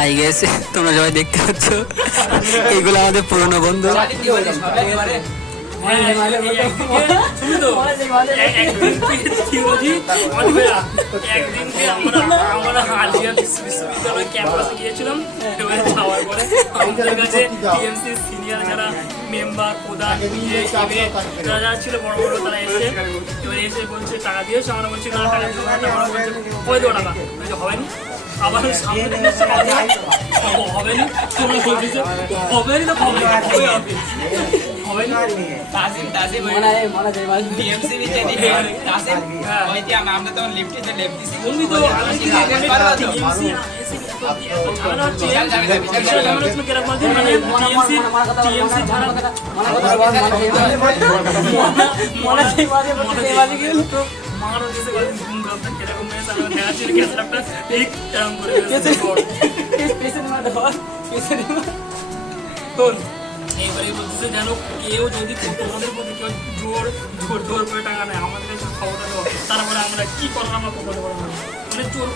High guess, তোমরা সবাই দেখতে পাচ্ছ এইগুলো আমাদের পুরনো বন্ধু। গিয়েছিলাম যাওয়ার পরে আমাদের কাছে টিএমসি সিনিয়র যারা মেম্বার প্রধান যারা যারা ছিল বড় বড় তারা এসে এবারে এসে বলছে টাকা দিয়েছে, আমরা বলছি না টাকা দেবো না, আমরা বলছে কই দেবো টাকা, হবেনি আবার সামনে হবে না তোমরা বলছিস হবে না, তো হবে হবে না। তাজিম তাজিম টিএমসি নিচে দিই তাজিম ওই যে আমরা তো লিফটে লেফট দিছি তুমি তো টিএমসি ঝামেলা হচ্ছে ঝামেলা হচ্ছে কেন বলছি মানে টিএমসি ছাড়া মারো যেতে বলে ঘুম গাবটা কিরকম মেয়ে আমি নেগাটিভ ক্যারেক্টারটা ঠিক এরকম করে পেছনে মার দাও পেছনে তোল এইবারে বলতেছে যেন কেউ যদি তোমাদের প্রতি কেউ জোর করে টাকা নেয় আমাদের কাছে খবরটা দাও, তারপরে আমরা কি করলাম আমরা খবর দেবো মানে চোর